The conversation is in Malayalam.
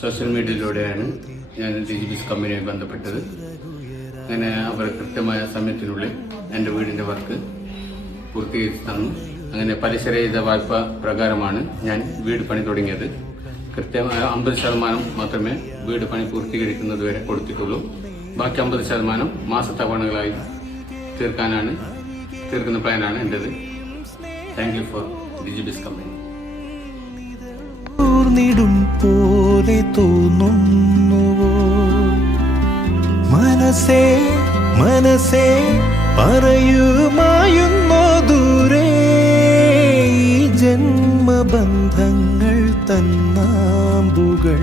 സോഷ്യൽ മീഡിയയിലൂടെയാണ് ഞാൻ ഡിജിബിസ് കമ്പനിയുമായി ബന്ധപ്പെട്ടത്. അങ്ങനെ അവർ കൃത്യമായ സമയത്തിനുള്ളിൽ എൻ്റെ വീടിൻ്റെ വർക്ക് പൂർത്തീകരിച്ച് തന്നു. അങ്ങനെ പലിശരഹിത വായ്പ പ്രകാരമാണ് ഞാൻ വീട് പണി തുടങ്ങിയത്. കൃത്യമായ 50% മാത്രമേ വീട് പണി പൂർത്തീകരിക്കുന്നത് വരെ കൊടുത്തിട്ടുള്ളൂ. ബാക്കി 50% മാസത്തവണകളായി തീർക്കുന്ന പ്ലാനാണ് എൻ്റെത്. Thank you for DigiBiz company. പോലെ തോന്നുന്നുവോ മനസ്സേ മനസ്സേ പറയുമായുന്നോ ദൂരെ ജന്മബന്ധങ്ങൾ തന്നാമ്പുകൾ